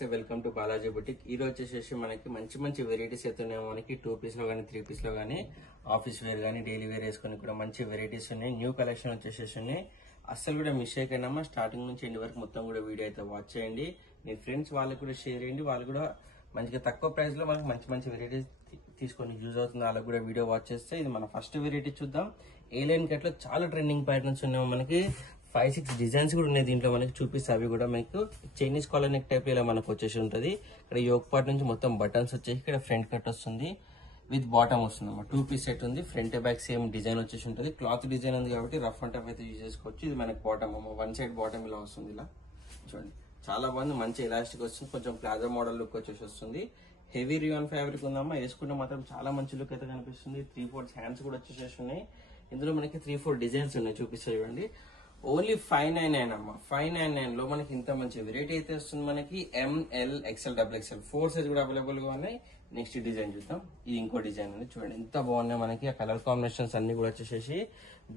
నమస్తే welcome to Balaji boutique. ఈ రోజు వచ్చేసి మనకి మంచి మంచి వెరైటీస్ అయితే ఉన్నాయి. మనకి 2 పీస్ లో కానీ 3 పీస్ లో కానీ ఆఫీస్ వేర్ కానీ డైలీ వేర్ వేసుకొని కూడా మంచి వెరైటీస్ ఉన్నాయి. న్యూ కలెక్షన్ వచ్చేసేసి ఉన్నాయి. అస్సలు కూడా మిస్ చేయకుండా స్టార్టింగ్ నుంచి ఎండ్ వరకు మొత్తం కూడా వీడియో అయితే వాచ్ చేయండి. మీ ఫ్రెండ్స్ వాళ్ళకి కూడా షేర్ చేయండి. వాళ్ళు కూడా మంచిగా తక్కువ ప్రైస్ లో మనకి మంచి మంచి వెరైటీస్ తీసుకొని యూజ్ అవుతుంది. వాళ్ళకి కూడా వీడియో వాచ్ చేస్తే ఇది మన ఫస్ట్ వెరైటీ చూద్దాం. ఏ లైన్ కట్ లో చాలా ట్రెండింగ్ ప్యాటర్న్స్ ఉన్నాయి. మనకి 5-6 డిజైన్స్ కూడా ఉన్నాయి. దీంట్లో మనకి చూపిస్తే అవి కూడా మీకు చైనీస్ కాలర్ నెక్ టైప్ ఇలా మనకు వచ్చేసి ఉంటుంది. ఇక్కడ యోక్ పార్ట్ నుంచి మొత్తం బటన్స్ వచ్చేసి ఇక్కడ ఫ్రంట్ కట్ వస్తుంది విత్ బాటమ్ వస్తుంది. 2 పీస్ సెట్ ఉంది. ఫ్రంట్ బ్యాక్ సేమ్ డిజైన్ వచ్చేసి ఉంటుంది. క్లాత్ డిజైన్ ఉంది కాబట్టి రఫ్ అండ్ టఫ్ అయితే యూజ్ చేసుకోవచ్చు. ఇది మనకి బాటమ్ వన్ సైడ్ బాటమ్ ఇలా వస్తుంది. ఇలా చూడండి చాలా బాగుంది. మంచి ఎలాస్టిక్ వస్తుంది. కొంచెం ప్లాజో మోడల్ లుక్ వచ్చేసి వస్తుంది. హెవీ రియాన్ ఫ్యాబ్రిక్ ఉందమ్మా. వేసుకుంటే మాత్రం చాలా మంచి లుక్ అయితే కనిపిస్తుంది. 3/4 హ్యాండ్స్ కూడా వచ్చేసేసి ఉన్నాయి. ఇందులో మనకి 3-4 డిజైన్స్ ఉన్నాయి. చూపిస్తా చూడండి. ఓన్లీ 599 అమ్మా. 599 లో మనకి ఇంత మంచి వెరైటీ అయితే వస్తుంది. మనకి ML XL XXL 4 సైజ్ కూడా అవైలబుల్ గా ఉన్నాయి. నెక్స్ట్ డిజైన్ చూద్దాం. ఇది ఇంకో డిజైన్ ఉంది. చూడండి ఎంత బాగున్నాయి. మనకి ఆ కలర్ కాంబినేషన్స్ అన్ని కూడా వచ్చేసేసి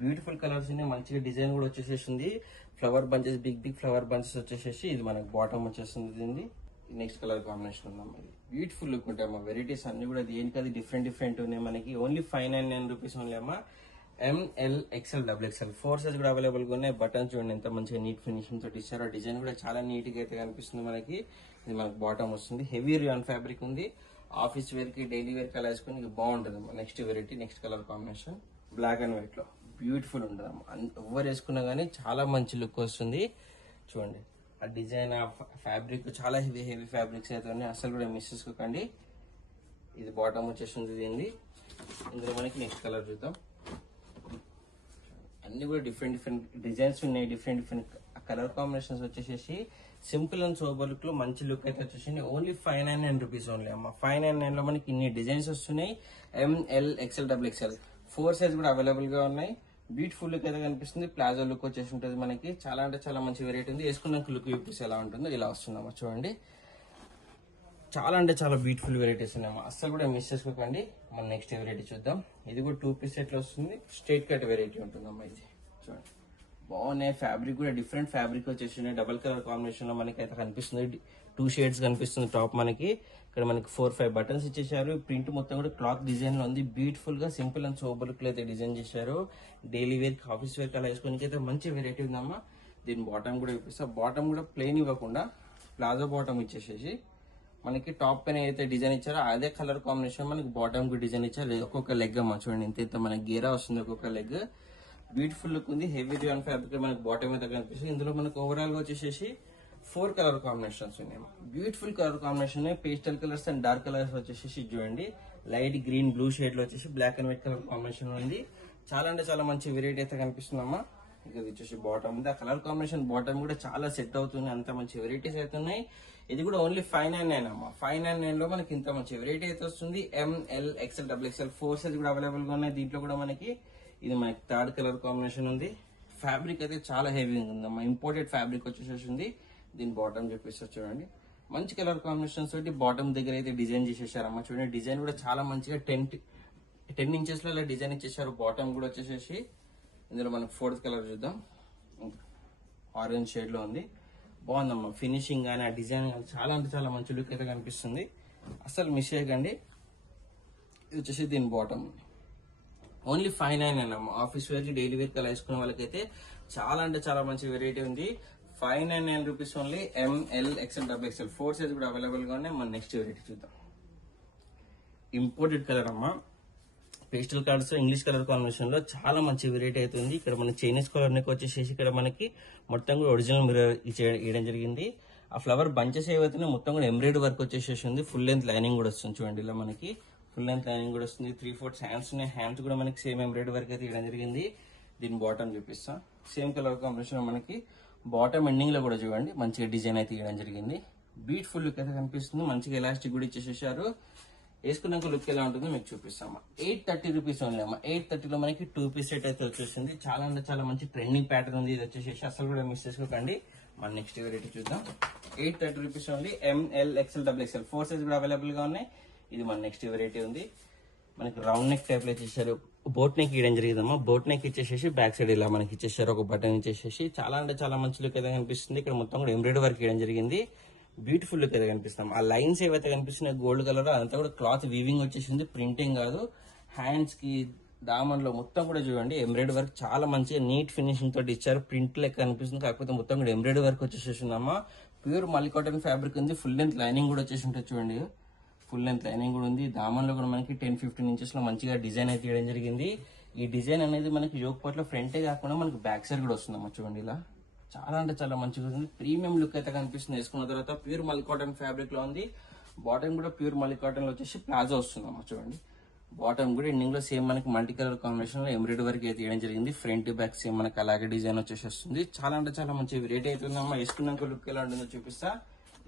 బ్యూటిఫుల్ కలర్స్ ఉన్నాయి. మంచిగా డిజైన్ కూడా వచ్చేసేసింది. Flower bunches big flower bunches వచ్చేసేసి ఇది మనకి బాటమ్ వచ్చేస్తుంది. దీన్ని నెక్స్ట్ కలర్ కాంబినేషన్ ఉందమ్మా. ఇది బ్యూటిఫుల్ లుక్ ఉంటాయి అమ్మా. వెరైటీస్ అన్ని కూడా దేనికది డిఫరెంట్ ఉన్నాయి. మనకి ఓన్లీ 599 రూపీస్ ఓన్లీ అమ్మా. ML XL XXL 4 సైజ్ కూడా అవైలబుల్ గా ఉన్నాయి. బటన్స్ చూడండి ఎంత మంచిగా నీట్ ఫినిషింగ్ తోటి ఇచ్చారో. డిజైన్ కూడా చాలా నీట్ గా అయితే కనిపిస్తుంది. మనకి ఇది మనకి బాటమ్ వస్తుంది. హెవీ రియాన్ ఫ్యాబ్రిక్ ఉంది. ఆఫీస్ వేర్ కి డైలీ వేర్ కలర్ వేసుకుని బాగుంటుంది. Next variety next colour combination black and white లో బ్యూటిఫుల్ ఉంటుంది. ఎవరు వేసుకున్నా గానీ చాలా మంచి లుక్ వస్తుంది. చూడండి ఆ డిజైన్ ఆ ఫ్యాబ్రిక్ చాలా హెవీ ఫ్యాబ్రిక్స్ అయితే ఉన్నాయి. అసలు కూడా మిస్ చేసుకోకండి. ఇది బాటమ్ వచ్చేసింది. దీన్ని ఇందులో మనకి నెక్స్ట్ కలర్ చూద్దాం. అన్ని కూడా డిఫరెంట్ డిజైన్స్ ఉన్నాయి. డిఫరెంట్ కలర్ కాంబినేషన్స్ వచ్చేసి సింపుల్ అండ్ సోబర్ లుక్ లో మంచి లుక్ అయితే వచ్చేసింది. ఓన్లీ 599 రూపీస్ ఓన్లీ అమ్మా. 599 లో మనకి ఇన్ని డిజైన్స్ వస్తున్నాయి. ML XL XXL 4 సైజ్ కూడా అవైలబుల్ గా ఉన్నాయి. బ్యూటిఫుల్ లుక్ అయితే కనిపిస్తుంది. ప్లాజో లుక్ వచ్చేసి ఉంటుంది. మనకి చాలా అంటే చాలా మంచి వెరైటీ ఉంది. వేసుకున్నాక లుక్ చూపిస్తే ఎలా ఉంటుందో ఇలా వస్తుందమ్మా. చూడండి చాలా అంటే చాలా బ్యూటిఫుల్ వెరైటీస్ ఉన్నాయమ్మా. అస్సలు కూడా మిస్ చేసుకోకండి. మనం నెక్స్ట్ వెరైటీ చూద్దాం. ఇది కూడా 2 పీస్ సెట్ లో వస్తుంది. స్ట్రైట్ కట్ వెరైటీ ఉంటుందమ్మా. ఇది చూడండి బాగున్నాయి. ఫ్యాబ్రిక్ కూడా డిఫరెంట్ ఫ్యాబ్రిక్ వచ్చేసి డబల్ కలర్ కాంబినేషన్ లో మనకి అయితే కనిపిస్తుంది. 2 షేడ్స్ కనిపిస్తుంది. టాప్ మనకి ఇక్కడ మనకి 4-5 బటన్స్ ఇచ్చేసారు. ప్రింట్ మొత్తం కూడా క్లాత్ డిజైన్ లో ఉంది. బ్యూటిఫుల్ గా సింపుల్ అండ్ సోబర్ లుక్ అయితే డిజైన్ చేశారు. డైలీ వేర్ ఆఫీస్ వేర్ అలా వేసుకోనికి అయితే మంచి వెరైటీ ఉందమ్మా. దీని బాటమ్ కూడా చూపిస్తా. బాటమ్ కూడా ప్లెయిన్ ఇవ్వకుండా ప్లాజో బాటమ్ ఇచ్చేసేసి మనకి టాప్ పైన ఏదైతే డిజైన్ ఇచ్చారో అదే కలర్ కాంబినేషన్ మనకి బాటమ్ కు డిజైన్ ఇచ్చారు. ఒక్కొక్క లెగ్ అమ్మా. చూడండి ఇంత మనకి గేరా వస్తుంది. ఒక్కొక్క లెగ్ బ్యూటిఫుల్ లుక్ ఉంది. హెవీ రియాన్ ఫ్యాబ్రిక్ మనకి బాటమ్ అయితే కనిపిస్తుంది. ఇందులో మనకి ఓవరాల్ గా వచ్చేసి 4 కలర్ కాంబినేషన్స్ ఉన్నాయి. Beautiful colour combination pastel colours and dark colours వచ్చేసి చూడండి. లైట్ గ్రీన్ బ్లూ షేడ్ లో వచ్చేసి black and white colour combination ఉంది. చాలా అంటే చాలా మంచి వెరైటీ అయితే కనిపిస్తుందమ్మా. ఇది వచ్చేసి బాటమ్ ఉంది. ఆ కలర్ కాంబినేషన్ బాటమ్ కూడా చాలా సెట్ అవుతుంది. అంత మంచి వెరైటీస్ అయితే ఉన్నాయి. ఇది కూడా ఓన్లీ 599 అమ్మా. 599 లో మనకి ఇంత మంచి వెరైటీ అయితే వస్తుంది. ML XL XXL 4 సైజ్ కూడా అవైలబుల్ గా ఉన్నాయి. దీంట్లో కూడా మనకి ఇది మనకి 3rd కలర్ కాంబినేషన్ ఉంది. ఫ్యాబ్రిక్ అయితే చాలా హెవీ ఉందమ్మా. ఇంపోర్టెడ్ ఫ్యాబ్రిక్ వచ్చేసి ఉంది. దీని బాటమ్ చూపిస్తారు చూడండి. మంచి కలర్ కాంబినేషన్స్ తోటి బాటమ్ దగ్గర అయితే డిజైన్ చేసేసారమ్మా. చూడండి డిజైన్ కూడా చాలా మంచిగా 10 ఇంచెస్ లో ఇలా డిజైన్ ఇచ్చేసారు. బాటమ్ కూడా వచ్చేసి ఇందులో మనకి 4th కలర్ చూద్దాం. ఆరెంజ్ షేడ్ లో ఉంది. బాగుందమ్మా. ఫినిషింగ్ కానీ ఆ డిజైన్ కానీ చాలా అంటే చాలా మంచి లుక్ అయితే కనిపిస్తుంది. అసలు మిస్ చేయకండి. ఇది వచ్చేసి దీని బాటమ్ ఓన్లీ 599 అమ్మా. ఆఫీస్ వేర్ కి డైలీ వేర్ కలా వేసుకునే వాళ్ళకైతే చాలా అంటే చాలా మంచి వెరైటీ ఉంది. 599 rupees only. ML XL XXL 4 size కూడా అవైలబుల్ గా ఉన్నాయి. మన నెక్స్ట్ వెరైటీ చూద్దాం. ఇంపోర్టెడ్ కలర్ అమ్మా. Pastel colours English colour combination లో చాలా మంచి వెరైటీ అవుతుంది. ఇక్కడ మన చైనీస్ కలర్ నెక్ వచ్చేసి ఇక్కడ మనకి మొత్తం కూడా ఒరిజినల్ మిర్రర్ ఇవ్వడం జరిగింది. ఆ ఫ్లవర్ బంచెస్ ఏవైతే మొత్తం కూడా ఎంబ్రాయిడరీ వర్క్ వచ్చేసి ఉంది. ఫుల్ లెంత్ లైనింగ్ కూడా వస్తుంది. చూడండి ఇలా మనకి ఫుల్ లెంత్ లైనింగ్ కూడా వస్తుంది. 3/4 హ్యాండ్స్ ఉన్నాయి. హ్యాండ్స్ కూడా మనకి సేమ్ ఎంబ్రాయిడరీ వర్క్ అయితే ఇవ్వడం జరిగింది. దీని బాటమ్ చూపిస్తా. సేమ్ కలర్ కాంబినేషన్ మనకి బాటమ్ ఎండింగ్ లో కూడా చూడండి మంచిగా డిజైన్ అయితే ఇవ్వడం జరిగింది. బ్యూటిఫుల్ లుక్ అయితే కనిపిస్తుంది. మంచిగా ఎలాస్టిక్ కూడా ఇచ్చేసేసారు. వేసుకున్నాక లుక్ ఎలా ఉంటుందో మీకు చూపిస్తామా. 830 రూపీస్ ఓన్లీ అమ్మా. 830 లో మనకి 2 పీస్ సెట్ అయితే వచ్చేసింది. చాలా అంటే చాలా మంచి ట్రెండింగ్ ప్యాటర్న్ ఉంది. ఇది వచ్చేసి అసలు కూడా మిస్ చేసుకోకండి. మన నెక్స్ట్ వెరైటీ చూద్దాం. 830 rupees only. ML XL XXL 4 size కూడా అవైలబుల్ గా ఉన్నాయి. ఇది మన నెక్స్ట్ వెరైటీ ఉంది. మనకి రౌండ్ నెక్ టైప్ లో ఇచ్చేసారు. బోట్ నెక్ ఇవ్వడం జరిగిందమ్మా. బోట్ నెక్ ఇచ్చేసేసి బ్యాక్ సైడ్ ఇలా మనకి ఇచ్చేసారు. ఒక బటన్ ఇచ్చేసేసి చాలా అంటే చాలా మంచి లుక్ అయితే కనిపిస్తుంది. ఇక్కడ మొత్తం కూడా ఎంబ్రాయిడరీ వర్క్ ఇవ్వడం జరిగింది. బ్యూటిఫుల్ లుక్ అయితే కనిపిస్తాం. ఆ లైన్స్ ఏవైతే కనిపిస్తున్నాయి గోల్డ్ కలర్ అదంతా కూడా క్లాత్ వీవింగ్ వచ్చేసింది, ప్రింటింగ్ కాదు. హ్యాండ్స్ కి దామన్లో మొత్తం కూడా చూడండి ఎంబ్రాయిడరీ వర్క్ చాలా మంచిగా నీట్ ఫినిషింగ్ తోటి ఇచ్చారు. ప్రింట్ లెక్క కనిపిస్తుంది, కాకపోతే మొత్తం కూడా ఎంబ్రాయిడరీ వర్క్ వచ్చేసేసిందమ్మా. ప్యూర్ మల్లి కాటన్ ఫ్యాబ్రిక్ ఉంది. ఫుల్ లెంత్ లైనింగ్ కూడా వచ్చేసి ఉంటుంది చూడండి. ఫుల్ లెంత్ లైనింగ్ కూడా ఉంది. దామన్లో కూడా మనకి 10-15 ఇంచెస్ లో మంచిగా డిజైన్ అయితే ఇవ్వడం జరిగింది. ఈ డిజైన్ అనేది మనకి యోక్ పార్ట్ లో ఫ్రంటే కాకుండా మనకి బ్యాక్ సైడ్ కూడా వస్తుందమ్మా చూడండి. ఇలా చాలా అంటే చాలా మంచిగా ఉంది. ప్రీమియం లుక్ అయితే కనిపిస్తుంది వేసుకున్న తర్వాత. ప్యూర్ మల్లి కాటన్ ఫ్యాబ్రిక్ లో ఉంది. బాటమ్ కూడా ప్యూర్ మల్లి కాటన్ లో వచ్చేసి ప్లాజో వస్తుందమ్మా చూడండి. బాటమ్ కూడా ఎండింగ్ లో సేమ్ మనకి మల్టీ కలర్ కాంబినేషన్ లో ఎంబ్రాయిడరీ వర్క్ అయితే వేయడం జరిగింది. ఫ్రంట్ బ్యాక్ సేమ్ మనకి అలాగే డిజైన్ వచ్చేసి వస్తుంది. చాలా అంటే చాలా మంచి వెరైటీ అయితే ఉందమ్మా. వేసుకున్నాక లుక్ ఎలా ఉంటుందో చూపిస్తా.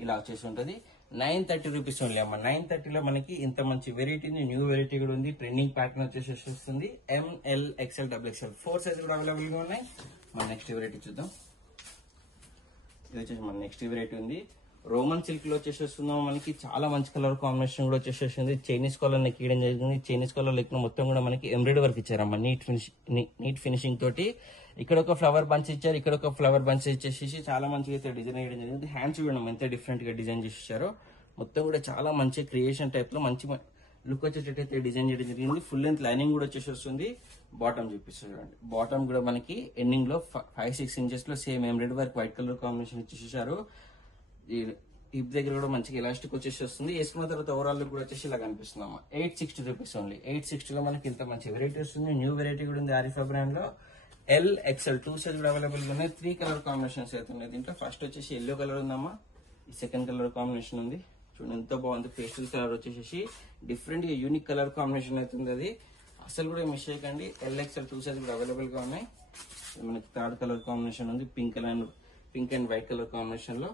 ఇలా వచ్చేసి ఉంటుంది. 930 రూపీస్ ఓన్లీ అమ్మా. 930 లో మనకి ఇంత మంచి వెరైటీ ఉంది. న్యూ వెరైటీ కూడా ఉంది. ట్రెండింగ్ ప్యాటర్న్ వచ్చేసి వస్తుంది. ML XL XXL 4 సైజ్ కూడా అవైలబుల్ గా ఉన్నాయి. మన నెక్స్ట్ వెరైటీ చూద్దాం. ఇది వచ్చేసి మన నెక్స్ట్ వెరైటీ ఉంది. రోమన్ సిల్క్ లో వచ్చేసి వస్తున్నాం మనకి. చాలా మంచి కలర్ కాంబినేషన్ కూడా వచ్చేసేసింది. చైనీస్ కాలర్ నెక్ ఇవ్వడం జరిగింది. చైనీస్ కాలర్ లెక్క మొత్తం కూడా మనకి ఎంబ్రాయిడరీ వర్క్ ఇచ్చారమ్మా. నీట్ ఫినిషింగ్ తోటి. ఇక్కడ ఒక ఫ్లవర్ బంచ్ ఇచ్చారు, ఇక్కడ ఒక ఫ్లవర్ బంచ్ ఇచ్చేసి చాలా మంచిగా అయితే డిజైన్ వేయడం జరిగింది. హ్యాండ్స్ చూడండి ఎంత డిఫరెంట్ గా డిజైన్ చేసేసారో. మొత్తం కూడా చాలా మంచి క్రియేషన్ టైప్ లో మంచి లుక్ వచ్చేటట్టయితే డిజైన్ చేయడం జరిగింది. ఫుల్ లెంత్ లైనింగ్ కూడా వచ్చేసి వస్తుంది. బాటమ్ చూపిస్తారు చూడండి. బాటమ్ కూడా మనకి ఎండింగ్ లో 5-6 ఇంచెస్ లో same embroidery work white colour combination ఇచ్చేసారు. హిప్ దగ్గర కూడా మంచిగా ఎలాస్టిక్ వచ్చేసి వస్తుంది. వేసుకున్న తర్వాత ఓవరాల్ లుక్ కూడా వచ్చేసి ఇలా కనిపిస్తుంది. 860 రూపీస్ ఓన్లీ. 860 లో మనకి ఇంత మంచి వెరైటీ వస్తుంది. న్యూ వెరైటీ కూడా ఉంది ఆరిఫా బ్రాండ్ లో. L XL 2 సైజ్ కూడా అవైలబుల్ గా ఉన్నాయి. 3 కలర్ కాంబినేషన్స్ అయితే ఉన్నాయి దీంట్లో. ఫస్ట్ వచ్చేసి ఎల్లో కలర్ ఉందమ్మా. ఈ సెకండ్ కలర్ కాంబినేషన్ ఉంది చూడండి. ఎంత బాగుంది. పేస్టల్ కలర్ వచ్చేసి డిఫరెంట్ గా యూనిక్ కలర్ కాంబినేషన్ అవుతుంది. అది అసలు కూడా మిస్ చేయకండి. L XL 2 సైజ్ కూడా అవైలబుల్ గా ఉన్నాయి. మనకి థర్డ్ కలర్ కాంబినేషన్ ఉంది. Pink and white colour combination లో.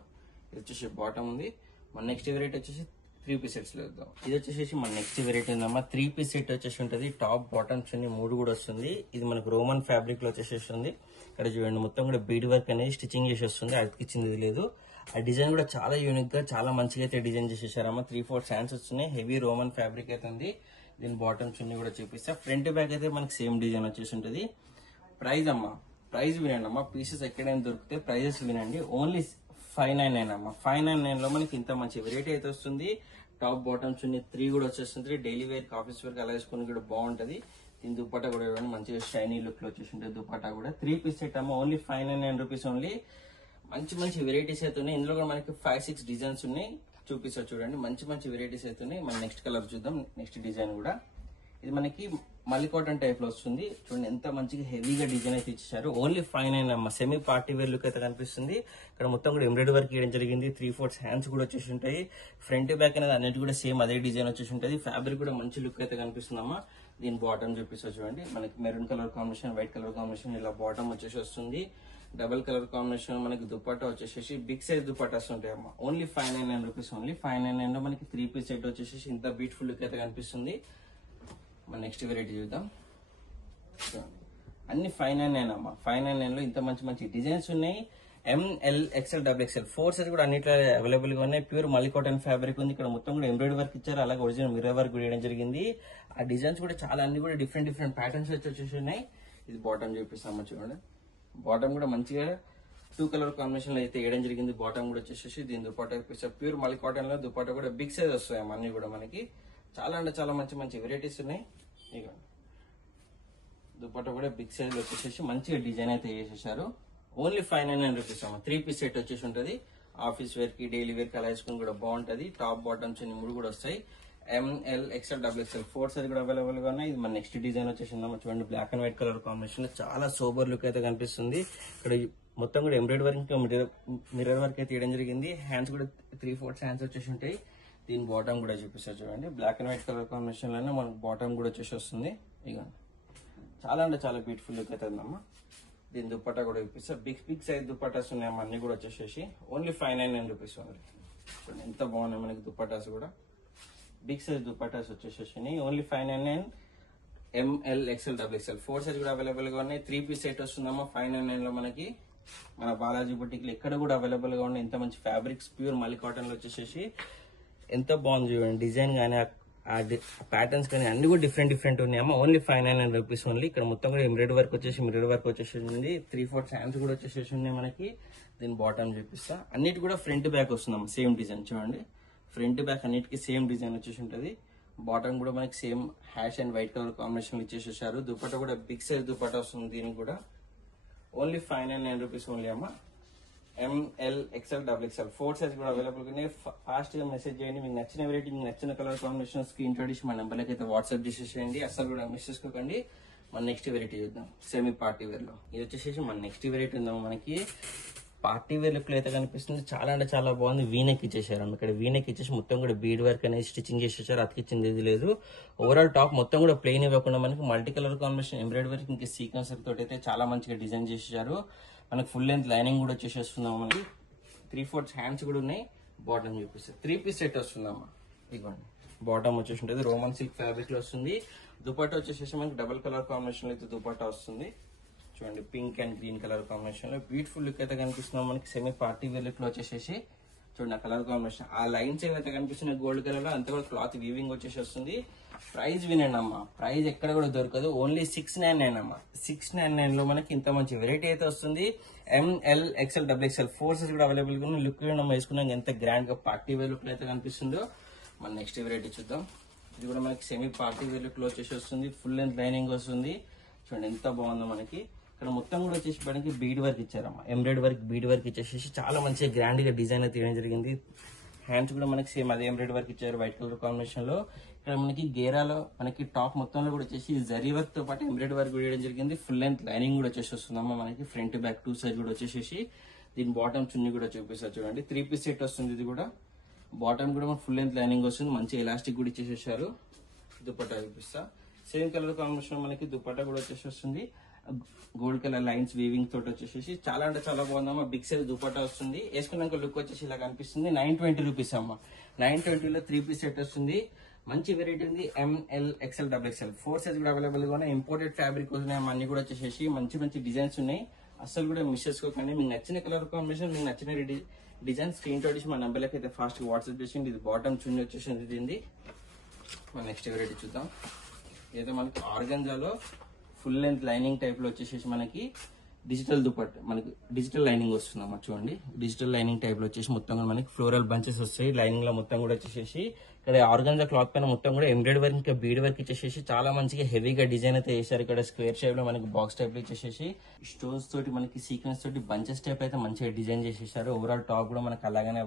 ఇది వచ్చేసి బాటమ్ ఉంది. మన నెక్స్ట్ వెరైటీ వచ్చేసి 3 పీస్ సెట్స్ లో ఇద్దాం. ఇది వచ్చేసి మన నెక్స్ట్ వెరైటీ ఉందమ్మా. 3 పీస్ సెట్ వచ్చేసి ఉంటుంది. టాప్ బాటమ్ చున్నీ 3 కూడా వస్తుంది. ఇది మనకు రోమన్ ఫ్యాబ్రిక్ లో వచ్చేసేస్తుంది. ఇక్కడ చూడండి మొత్తం కూడా బీడ్ వర్క్ అనేది స్టిచ్చింగ్ చేసి వస్తుంది. అతికిచ్చింది లేదు. ఆ డిజైన్ కూడా చాలా యూనిక్ గా చాలా మంచిగా అయితే డిజైన్ చేసేసారమ్మా. 3-4 హ్యాండ్స్ వస్తున్నాయి. హెవీ రోమన్ ఫ్యాబ్రిక్ అయితే ఉంది. దీని బాటమ్ చున్నీ కూడా చూపిస్తా. ఫ్రంట్ బ్యాక్ అయితే మనకి సేమ్ డిజైన్ వచ్చేసి ఉంటుంది. ప్రైస్ అమ్మా, ప్రైస్ వినండి అమ్మా. పీసెస్ ఎక్కడైనా దొరికితే ప్రైజెస్ వినండి. ఓన్లీ 599 అమ్మా. 599 లో మనకి ఇంత మంచి వెరైటీ అయితే వస్తుంది. టాప్ బాటమ్ చున్నీ 3 కూడా వచ్చేస్తుంది. డైలీ వేర్ ఆఫీస్ వేర్ అలా వేసుకుని కూడా బాగుంటది. దీని దుపట్టా కూడా మంచిగా షైనీ లుక్ లో వచ్చేసి ఉంటుంది. దుపట్టా కూడా 3 పీస్ సెట్ అమ్మా. Only 599 rupees only. మంచి మంచి వెరైటీస్ అయితే ఉన్నాయి. ఇందులో కూడా మనకి 5-6 డిజైన్స్ ఉన్నాయి. చూపిస్తారు చూడండి. మంచి మంచి వెరైటీస్ అయితే ఉన్నాయి. మన నెక్స్ట్ కలర్ చూద్దాం. నెక్స్ట్ డిజైన్ కూడా ఇది మనకి మల్లి కాటన్ టైప్ లో వస్తుంది. చూడండి ఎంత మంచిగా హెవీగా డిజైన్ అయితే ఇచ్చారు. ఓన్లీ 599 అమ్మా. సెమీ పార్టీ వేర్ లుక్ అయితే కనిపిస్తుంది. ఇక్కడ మొత్తం కూడా ఎంబ్రాయిడరీ వర్క్ చేయడం జరిగింది. 3/4 హ్యాండ్స్ కూడా వచ్చేసి ఉంటాయి. ఫ్రంట్ బ్యాక్ అనేది అన్నిటి కూడా సేమ్ అదే డిజైన్ వచ్చేసి ఉంటుంది. ఫ్యాబ్రిక్ కూడా మంచి లుక్ అయితే కనిపిస్తుంది అమ్మా. దీని బాటమ్ చూపిస్తారు చూడండి. మనకి maroon colour combination, white colour combination ఇలా బాటమ్ వచ్చేసి వస్తుంది. డబల్ కలర్ కాంబినేషన్ మనకి దుపట్టా వచ్చేసి బిగ్ సైజ్ దుపట్టాస్ ఉంటాయి అమ్మా. Only 599 rupees only. 599 లో మనకి 3 పీస్ సెట్ వచ్చేసి ఇంత బ్యూటిఫుల్ లుక్ అయితే కనిపిస్తుంది. మన నెక్స్ట్ వెరైటీ చూద్దాం. అన్ని 599 అమ్మా. 599 లో ఇంత మంచి మంచి డిజైన్స్ ఉన్నాయి. ML XL XXL 4 సైజ్ కూడా అన్నిట్లో అవైలబుల్ గా ఉన్నాయి. ప్యూర్ మల్లి కాటన్ ఫ్యాబ్రిక్ ఉంది. ఇక్కడ మొత్తం కూడా ఎంబ్రాయిడరీ వర్క్ ఇచ్చారు. అలాగే ఒరిజినల్ మిర్రర్ వర్క్ కూడా వేయడం జరిగింది. ఆ డిజైన్స్ కూడా చాలా అన్ని కూడా డిఫరెంట్ ప్యాటర్న్స్ వచ్చేసి ఉన్నాయి. ఇది బాటమ్ చూపిస్తామా చూడండి. బాటమ్ కూడా మంచిగా 2 కలర్ కాంబినేషన్ లో అయితే వేయడం జరిగింది. బాటమ్ కూడా వచ్చేసి దీని దుపట్టా చూపిస్తారు. ప్యూర్ మల్లి కాటన్ లో దుపట్టా కూడా బిగ్ సైజ్ వస్తాయి అన్ని కూడా మనకి. చాలా అంటే చాలా మంచి మంచి వెరైటీస్ ఉన్నాయి. ఇక దుపట్టా కూడా బిగ్ సైజ్ వచ్చేసి మంచిగా డిజైన్ అయితే వేసేసారు. ఓన్లీ 599 రూపీస్ అమ్మా. 3 పీస్ సెట్ వచ్చేసి ఉంటుంది. ఆఫీస్ వేర్ కి డైలీ వేర్ కి అలా వేసుకుని కూడా బాగుంటది. టాప్ బాటమ్ చిన్న 3 కూడా వస్తాయి. ML XL XXL 4 సైజ్ కూడా అవైలబుల్ గా ఉన్నాయి. ఇది మన నెక్స్ట్ డిజైన్ వచ్చేసిందమ్మా. చూడండి black and white colour combination చాలా సోబర్ లుక్ అయితే కనిపిస్తుంది. ఇక్కడ మొత్తం కూడా ఎంబ్రాయిడరీ వర్క్ మిర్రర్ వర్క్ అయితే వేయడం జరిగింది. హ్యాండ్స్ కూడా 3/4 హ్యాండ్స్ వచ్చేసి ఉంటాయి. దీని బాటమ్ కూడా చూపిస్తారు చూడండి. Black and white colour combination లోనే మనకు బాటమ్ కూడా వచ్చేసి వస్తుంది. ఇక చాలా అంటే చాలా బ్యూటిఫుల్ లుక్ అయితే ఉందమ్మా. దీని దుపట్టా కూడా చూపిస్తారు. బిగ్ సైజ్ దుపట్టాస్ ఉన్నాయమ్మా. అన్ని కూడా వచ్చేసి ఓన్లీ 599 రూపీస్ ఓన్లీ. చూడండి ఎంత బాగున్నాయి మనకి దుపట్టాస్ కూడా. బిగ్ సైజ్ దుపట్టాస్ వచ్చేసి only 599. ML XL XXL 4 size కూడా అవైలబుల్ గా ఉన్నాయి. 3 పీస్ సెట్ వస్తుందమ్మా. 599 లో మనకి మన బాలాజీ బుటిక్ లో ఎక్కడ కూడా అవైలబుల్ గా ఉన్నాయి. ఎంత మంచి ఫ్యాబ్రిక్స్ ప్యూర్ మల్లి కాటన్ లో వచ్చేసి ఎంత బాగుంది చూడండి. డిజైన్ గానీ ఆ ప్యాటర్న్స్ కానీ అన్ని కూడా డిఫరెంట్ ఉన్నాయమ్మా. Only 599 rupees only. ఇక్కడ మొత్తం కూడా ఎంబ్రాయిడరీ వర్క్ వచ్చేసి ఉంది. 3/4 హ్యాండ్స్ కూడా వచ్చేసేసి ఉన్నాయి మనకి. దీని బాటమ్ చూపిస్తా. అన్నిటి కూడా ఫ్రంట్ బ్యాక్ వస్తుందమ్మా, సేమ్ డిజైన్ చూడండి. ఫ్రంట్ బ్యాక్ అన్నిటికీ సేమ్ డిజైన్ వచ్చేసి ఉంటుంది. బాటమ్ కూడా మనకి same ash and white colour combination ఇచ్చేసేసారు. దుపట్టా కూడా బిగ్ సైజ్ దుపట్టా వస్తుంది. దీనికి కూడా ఓన్లీ 599 రూపీస్ ఓన్లీ అమ్మా. ML XL XXL 4 సైజ్ కూడా అవైలబుల్ గా ఫాస్ట్ గా మెసేజ్ చేయండి. మీకు నచ్చిన వెరైటీ, మీకు నచ్చిన కలర్ కాంబినేషన్ స్క్రీన్ షాట్ ఇచ్చి మన నెంబర్కి అయితే వాట్సాప్ చేసేసేయండి. అసలు కూడా మిస్ చేసుకోకండి. మన నెక్స్ట్ వెరైటీ చూద్దాం. సెమీ పార్టీ వేర్ లో ఇది వచ్చేసి మన నెక్స్ట్ వెరైటీ ఉందాం. మనకి పార్టీ వేర్ లుక్ లో అయితే కనిపిస్తుంది. చాలా అంటే చాలా బాగుంది. వీనెక్ ఇచ్చేసారు. ఇక్కడ వీనెక్ ఇచ్చేసి మొత్తం కూడా బీడ్ వర్క్ అనేది స్టిచ్చింగ్ చేసేసారు. అతికిచ్చింది ఇది లేదు. ఓవరాల్ టాప్ మొత్తం కూడా ప్లెయిన్ ఇవ్వకుండా మనకి multi colour combination embroidery work ఇంకా సీక్వెన్స్ తోటి అయితే చాలా మంచిగా డిజైన్ చేసేసారు. మనకి ఫుల్ లెంత్ లైనింగ్ కూడా వచ్చేసేస్తున్నాం. మనకి 3/4 హ్యాండ్స్ కూడా ఉన్నాయి. బాటమ్ చూపిస్తారు. 3 పీస్ సెట్ వస్తుందమ్మా. ఇవ్వండి. బాటమ్ వచ్చేసి ఉంటుంది. రోమన్ సిల్క్ ఫ్యాబ్రిక్ లో వస్తుంది. దుపట్టా వచ్చేసి మనకి డబుల్ కలర్ కాంబినేషన్ లో అయితే దుపట్టా వస్తుంది. చూడండి, pink and green colour combination లో బ్యూటిఫుల్ లుక్ అయితే కనిపిస్తున్నాం. మనకి సెమీ పార్టీ వేర్ లుక్ లో వచ్చేసేసి చూడండి, ఆ కలర్ కాంబినేషన్, ఆ లైన్స్ ఏవైతే కనిపిస్తున్నాయి గోల్డ్ కలర్ లో, అంతా కూడా క్లాత్ వీవింగ్ వచ్చేసి వస్తుంది. ప్రైస్ వినండి అమ్మా, ప్రైస్ ఎక్కడ కూడా దొరకదు. ఓన్లీ 699 అమ్మా. 699 లో మనకి ఇంత మంచి వెరైటీ అయితే వస్తుంది. ML XL XXL 4 సైజ్ కూడా అవైలబుల్ గా ఉంది. లుక్ మనం వేసుకున్నాం ఎంత గ్రాండ్ గా పార్టీ వేర్ లుక్ అయితే కనిపిస్తుందో. మన నెక్స్ట్ వెరైటీ చూద్దాం. ఇది కూడా మనకి సెమీ పార్టీ వేర్ లుక్ లో వచ్చేసి వస్తుంది. ఫుల్ లెంత్ లైనింగ్ వస్తుంది. చూడండి ఎంత బాగుందో. మనకి ఇక్కడ మొత్తం కూడా వచ్చేసి మనకి బీడ్ వర్క్ ఇచ్చారమ్మా. ఎంబ్రాయిడరీ వర్క్, బీడ్ వర్క్ ఇచ్చేసి చాలా మంచిగా గ్రాండ్ గా డిజైన్ అయితే ఇవ్వడం జరిగింది. హ్యాండ్స్ కూడా మనకి సేమ్ అదే ఎంబ్రాయిడరీ వర్క్ ఇచ్చారు వైట్ కలర్ కాంబినేషన్ లో. ఇక్కడ మనకి గేరాలో మనకి టాప్ మొత్తంలో కూడా వచ్చేసి జరీ వర్క్ తో పాటు ఎంబ్రాయిడరీ వర్క్ కూడా వేయడం జరిగింది. ఫుల్ లెంత్ లైనింగ్ కూడా వచ్చేసి వస్తుందమ్మా. మనకి ఫ్రంట్ బ్యాక్ 2 సైజ్ కూడా వచ్చేసి దీని బాటమ్ చున్నీ కూడా చూపిస్తారు. చూడండి, 3 పీస్ సెట్ వస్తుంది. ఇది కూడా బాటమ్ కూడా ఫుల్ లెంత్ లైనింగ్ వస్తుంది. మంచి ఎలాస్టిక్ కూడా ఇచ్చేసేసారు. దుపట్టా చూపిస్తా. సేమ్ కలర్ కాంబినేషన్ మనకి దుపట్టా కూడా వచ్చేసి వస్తుంది. గోల్డ్ కలర్ లైన్స్ వీవింగ్ తోటి వచ్చేసి చాలా అంటే చాలా బాగుందమ్మా. బిగ్ సైజ్ దుపట్టా వస్తుంది. వేసుకున్నాక లుక్ వచ్చేసి ఇలా కనిపిస్తుంది. 920 రూపీస్ అమ్మా. 920 లో 3 పీస్ సెట్ వస్తుంది. మంచి వెరైటీ ఉంది. ML XL XXL 4 సైజ్ కూడా అవైలబుల్ గా ఉన్నాయి. ఇంపోర్టెడ్ ఫ్యాబ్రిక్ ఉన్నాయి. అన్ని కూడా వచ్చేసి మంచి మంచి డిజైన్స్ ఉన్నాయి. అసలు కూడా మిస్ చేసుకోకండి. మీకు నచ్చిన కలర్ కాంబినేషన్, మీకు నచ్చిన డిజైన్ స్క్రీన్ షాట్ ఇచ్చి మన నెంబర్లకి అయితే ఫాస్ట్ వాట్సాప్ చేసింది. ఇది బాటమ్ చున్నీ వచ్చేసింది. దీనిది మన నెక్స్ట్ వెరైటీ చూద్దాం. ఏదో మనకి ఆర్గంజాలో ఫుల్ లెంత్ లైనింగ్ టైప్ లో వచ్చేసి మనకి డిజిటల్ దుపట్ట, మనకి డిజిటల్ లైనింగ్ వస్తుందమ్మా. చూడండి, డిజిటల్ లైనింగ్ టైప్ లో వచ్చేసి మొత్తం కూడా మనకి ఫ్లోరల్ బంచెస్ వస్తాయి. లైనింగ్ లో మొత్తం కూడా వచ్చేసి ఇక్కడ ఆర్గంజా క్లాత్ పైన మొత్తం కూడా ఎంబ్రాయిడరీ వర్క్ ఇంకా బీడ్ వర్క్ ఇచ్చేసి చాలా మంచిగా హెవీగా డిజైన్ అయితే వేసారు. ఇక్కడ స్క్వేర్ షేప్ లో మనకి బాక్స్ టైప్ లో ఇచ్చేసి స్టోన్స్ తోటి మనకి సీక్వెన్స్ తోటి బంచెస్ టైప్ అయితే మంచిగా డిజైన్ చేసేసారు. ఓవరాల్ టాప్ కూడా మనకి అలాగనే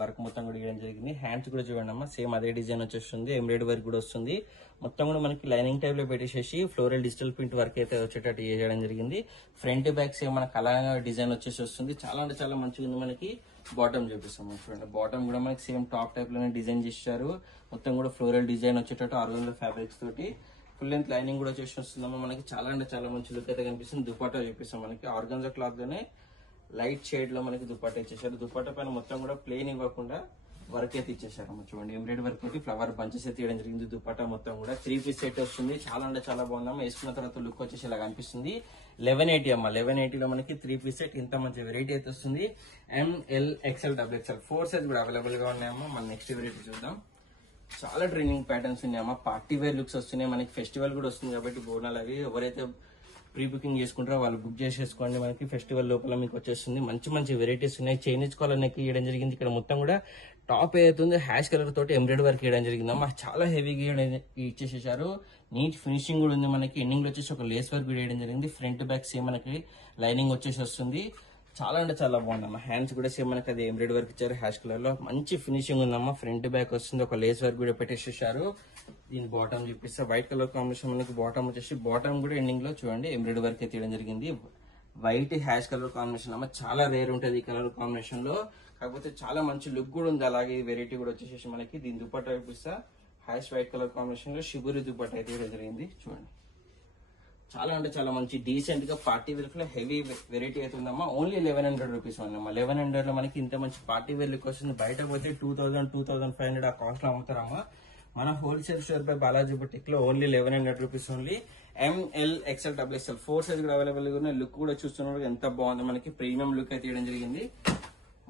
వర్క్ మొత్తం కూడా వేయడం జరిగింది. హ్యాండ్స్ కూడా చూడండి అమ్మా, సేమ్ అదే డిజైన్ వచ్చేస్తుంది. ఎంబ్రాయిడరీ వర్క్ కూడా వస్తుంది. మొత్తం కూడా మనకి లైనింగ్ టైప్ లో పెట్టేసి ఫ్లోరల్ డిజిటల్ ప్రింట్ వర్క్ అయితే వచ్చేటట్టు చేయడం జరిగింది. ఫ్రంట్ బ్యాక్ సేమ్ మనకి అలాగే డిజైన్ వచ్చేసి వస్తుంది. చాలా అంటే చాలా మంచిగా ఉంది. మనకి బాటమ్ చూపిస్తాం చూడండి. బాటమ్ కూడా మనకి సేమ్ టాప్ టైప్ లోనే డిజైన్ చేశారు. మొత్తం కూడా ఫ్లోరల్ డిజైన్ వచ్చేటట్టు ఆర్గంజా ఫ్యాబ్రిక్స్ తోటి ఫుల్ లెంత్ లైనింగ్ కూడా వచ్చేసి వస్తుందమ్మా. మనకి చాలా అంటే చాలా మంచి లుక్ అయితే కనిపిస్తుంది. దుపట్టా చూపిస్తాం. మనకి ఆర్గంజా క్లాత్ లోనే లైట్ షేడ్ లో మనకి దుపట్టా ఇచ్చేసారు. దుపట్టా పైన మొత్తం కూడా ప్లెయిన్ ఇవ్వకుండా వర్క్ అయితే ఇచ్చేసారమ్మా. చూడండి, ఎంబ్రాయిడరీ వర్క్ తోటి ఫ్లవర్ బంచెస్ అయితే ఇవ్వడం జరిగింది. దుపట్టా మొత్తం కూడా 3 పీస్ సెట్ వస్తుంది. చాలా అంటే చాలా బాగుందమ్మా. వేసుకున్న తర్వాత లుక్ వచ్చేసి ఇలా కనిపిస్తుంది. 1180 అమ్మా. 1180 లో మనకి 3 పీస్ సెట్ ఇంత మంచి వెరైటీ అయితే వస్తుంది. ML XL XXL 4 సైజ్ కూడా అవైలబుల్ గా ఉన్నాయమ్మా. మన నెక్స్ట్ వెరైటీ చూద్దాం. చాలా ట్రెండింగ్ ప్యాటర్న్స్ ఉన్నాయమ్మా. పార్టీ వేర్ లుక్స్ వస్తున్నాయి. మనకి ఫెస్టివల్ కూడా వస్తుంది కాబట్టి బోనాలు అవి ఎవరైతే ప్రీ బుకింగ్ చేసుకుంటారో వాళ్ళు బుక్ చేసేసుకోండి. మనకి ఫెస్టివల్ లోపల మీకు వచ్చేస్తుంది. మంచి మంచి వెరైటీస్ ఉన్నాయి. చైనీస్ కాలర్ నెక్ ఇవ్వడం జరిగింది. ఇక్కడ మొత్తం కూడా టాప్ ఏదైతుంది హ్యాష్ కలర్ తోటి ఎంబ్రాయిడరీ వర్క్ ఇవ్వడం జరిగింది అమ్మా. చాలా హెవీగా ఇచ్చేసేసారు. నీట్ ఫినిషింగ్ కూడా ఉంది. మనకి ఎండింగ్ లో వచ్చేసి ఒక లేస్ వర్క్ వేయడం జరిగింది. ఫ్రంట్ బ్యాక్ సేమ్ మనకి లైనింగ్ వచ్చేసి వస్తుంది. చాలా అంటే చాలా బాగుందమ్మా. హ్యాండ్స్ కూడా సేమ్ మనకి అది ఎంబ్రాయిడరీ వర్క్ ఇచ్చారు హ్యాష్ కలర్ లో. మంచి ఫినిషింగ్ ఉందమ్మా. ఫ్రంట్ బ్యాక్ వస్తుంది. ఒక లేస్ వర్క్ కూడా పెట్టేసేసారు. దీని బాటమ్ చూపిస్తే వైట్ కలర్ కాంబినేషన్ మనకి బాటమ్ వచ్చేసి బాటమ్ కూడా ఎండింగ్ లో చూడండి ఎంబ్రాయిడరీ వర్క్ అయితే తీయడం జరిగింది. వైట్ హ్యాష్ కలర్ కాంబినేషన్ అమ్మా. చాలా రేర్ ఉంటుంది ఈ కలర్ కాంబినేషన్ లో. కాకపోతే చాలా మంచి లుక్ కూడా ఉంది. అలాగే వెరైటీ కూడా వచ్చేసి మనకి దీని దుపట్టా చూపిస్తా. హ్యాష్ వైట్ కలర్ కాంబినేషన్ లో షిబురి దుపట్టా అయితే తీయడం జరిగింది. చూడండి, చాలా అంటే చాలా మంచి డీసెంట్ గా పార్టీ వేర్ లో హెవీ వెరైటీ అయితే ఉందమ్మా. ఓన్లీ 1100 రూపీస్ అమ్మా. 1100 లో మనకి ఇంత మంచి పార్టీ వేర్ లుక్ వస్తుంది. బయట పోతే 2000, 2500 ఆ కాస్ట్ లో అమ్ముతారమ్మా. మన wholesale store by Balaji boutique లో only 1100 rupees only. ML XL XXL 4 size కూడా అవైలబుల్ గా ఉన్నాయి. లుక్ కూడా చూస్తున్నారు ఎంత బాగుంది. మనకి ప్రీమియం లుక్ అయితే ఇవ్వడం జరిగింది.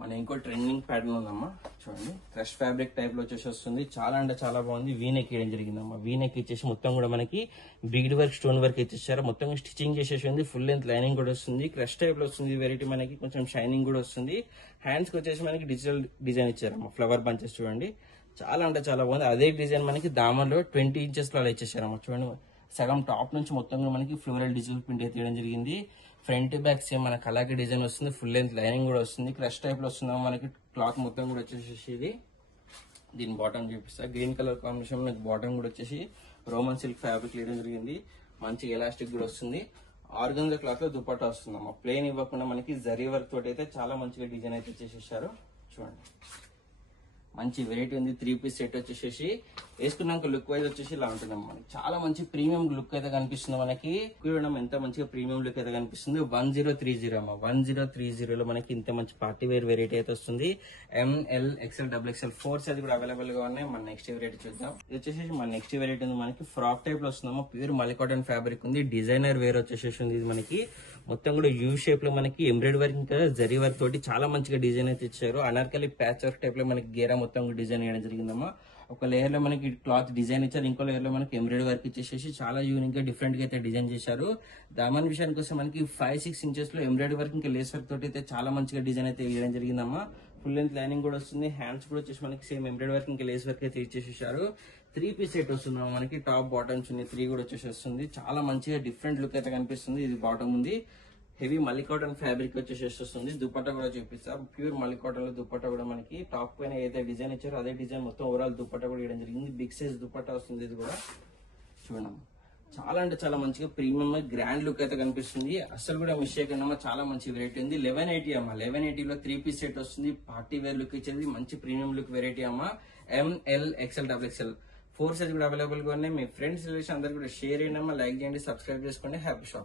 మన ఇంకో ట్రెండింగ్ ప్యాటర్న్ ఉందమ్మా, చూడండి క్రష్ ఫ్యాబ్రిక్ టైప్ లో వచ్చేసి వస్తుంది. చాలా అంటే చాలా బాగుంది. వీనెక్ వేయడం జరిగిందమ్మా. వీనెక్ ఇచ్చేసి మొత్తం కూడా మనకి బీడ్ వర్క్, స్టోన్ వర్క్ ఇచ్చేసారు. మొత్తం స్టిచింగ్ చేసేసి ఉంది. ఫుల్ లెంత్ లైనింగ్ కూడా వస్తుంది. క్రష్ టైప్ లో వస్తుంది. వెరైటీ మనకి కొంచెం షైనింగ్ కూడా వస్తుంది. హ్యాండ్స్ కి వచ్చేసి మనకి డిజిటల్ డిజైన్ ఇచ్చారమ్మా. ఫ్లవర్ బంచెస్ చూడండి, చాలా అంటే చాలా బాగుంది. అదే డిజైన్ మనకి దామన్లో 20 ఇంచెస్ లో అలా ఇచ్చేసారమ్మా. చూడండి సగం టాప్ నుంచి మొత్తం కూడా మనకి ఫ్లోరల్ డిజిటల్ ప్రింట్ అయితే తీయడం జరిగింది. ఫ్రంట్ బ్యాక్ సేమ్ మన కలాకి డిజైన్ వస్తుంది. ఫుల్ లెంత్ లైనింగ్ కూడా వస్తుంది. క్రష్ టైప్ లో వస్తుంది మనకి. క్లాత్ మొత్తం కూడా వచ్చేసి ఇది దీని బాటమ్ చూపిస్తా. గ్రీన్ కలర్ కాంబినేషన్ మనకి బాటమ్ కూడా వచ్చేసి రోమన్ సిల్క్ ఫ్యాబ్రిక్ వేయడం జరిగింది. మంచి ఎలాస్టిక్ కూడా వస్తుంది. ఆర్గంజా క్లాత్ లో దుపట్టా వస్తుందమ్మా. ప్లెయిన్ ఇవ్వకుండా మనకి జరీ వర్క్ తోటి అయితే చాలా మంచిగా డిజైన్ అయితే చేసేసారు. చూడండి మంచి వెరైటీ ఉంది. 3 పీస్ సెట్ వచ్చేసి వేసుకున్నాక లుక్ వైజ్ వచ్చేసి ఇలా ఉంటుందమ్మా. మనకి చాలా మంచి ప్రీమియం లుక్ అయితే కనిపిస్తుంది. మనకి చూడడం ఎంత మంచిగా ప్రీమియం లుక్ అయితే కనిపిస్తుంది. 1030 అమ్మా. 1030 లో మనకి ఇంత మంచి పార్టీ వేర్ వెరైటీ అయితే వస్తుంది. ML XL XXL 4 సైజ్ కూడా అవైలబుల్ గా ఉన్నాయి. మన నెక్స్ట్ వెరైటీ చూద్దాం. ఇది వచ్చేసి మన నెక్స్ట్ వెరైటీ ఉంది మనకి ఫ్రాక్ టైప్ లో వస్తుందమ్మా. ప్యూర్ మలికాటన్ ఫ్యాబ్రిక్ ఉంది. డిజైనర్ వేర్ వచ్చేసి ఉంది. ఇది మనకి మొత్తం కూడా యూ షేప్ లో మనకి ఎంబ్రాయిడరీ వర్క్ ఇంకా జరీ వర్క్ తోటి చాలా మంచిగా డిజైన్ అయితే ఇచ్చారు. అనార్కలి ప్యాచ్ వర్క్ టైప్ లో మనకి గేరా మొత్తం డిజైన్ వేయడం జరిగిందమ్మా. ఒక లేయర్ లో మనకి క్లాత్ డిజైన్ ఇచ్చారు. ఇంకో లేయర్ లో మనకి ఎంబ్రాయిడరీ వర్క్ ఇచ్చేసి చాలా యూనిక్ గా డిఫరెంట్ గా అయితే డిజైన్ చేశారు. దామన్ విషయానికి వస్తే మనకి 5-6 ఇంచెస్ లో ఎంబ్రాయిడరీ వర్క్ ఇంకా లేస్ వర్క్ తోటి అయితే చాలా మంచిగా డిజైన్ అయితే వేయడం జరిగిందమ్మా. ఫుల్ లెంత్ లైనింగ్ కూడా వస్తుంది. హ్యాండ్స్ కూడా వచ్చేసి మనకి సేమ్ ఎంబ్రాయిడరీ వర్క్ ఇంకా లేస్ వర్క్ అయితే ఇచ్చేసారు. 3 పీస్ సెట్ వస్తుంది మనకి. టాప్ బాటమ్స్ ఉన్నాయి. 3 కూడా వచ్చేసి వస్తుంది. చాలా మంచిగా డిఫరెంట్ లుక్ అయితే కనిపిస్తుంది. ఇది బాటమ్ ఉంది. హెవీ మల్లికాటన్ ఫ్యాబ్రిక్ వచ్చేసి వస్తుంది. దుపట్టా కూడా చూపిస్తాం. ప్యూర్ మల్లికాటన్ లో దుపట్టా కూడా మనకి టాప్ పైన ఏదైతే డిజైన్ ఇచ్చారో అదే డిజైన్ మొత్తం ఓవరాల్ దుపట్టా కూడా వేయడం జరిగింది. బిగ్ సైజ్ దుపట్టా వస్తుంది. ఇది కూడా చూడండి చాలా అంటే చాలా మంచిగా ప్రీమియం గ్రాండ్ లుక్ అయితే కనిపిస్తుంది. అసలు కూడా మిస్ చేయకుండా చాలా మంచి వెరైటీ ఉంది. 1180 అమ్మా. 1180 లో 3 పీస్ సెట్ వస్తుంది. పార్టీ వేర్ లుక్ ఇచ్చేది మంచి ప్రీమియం లుక్ వెరైటీ అమ్మా. ML XL XXL 4 సైజ్ కూడా అవైలబుల్ గా ఉన్నాయి. మీ ఫ్రెండ్స్ రిలేషన్ అందరు కూడా షేర్ చేయండి అమ్మా. లైక్ చేయండి, సబ్స్క్రైబ్ చేసుకోండి. Happy shop.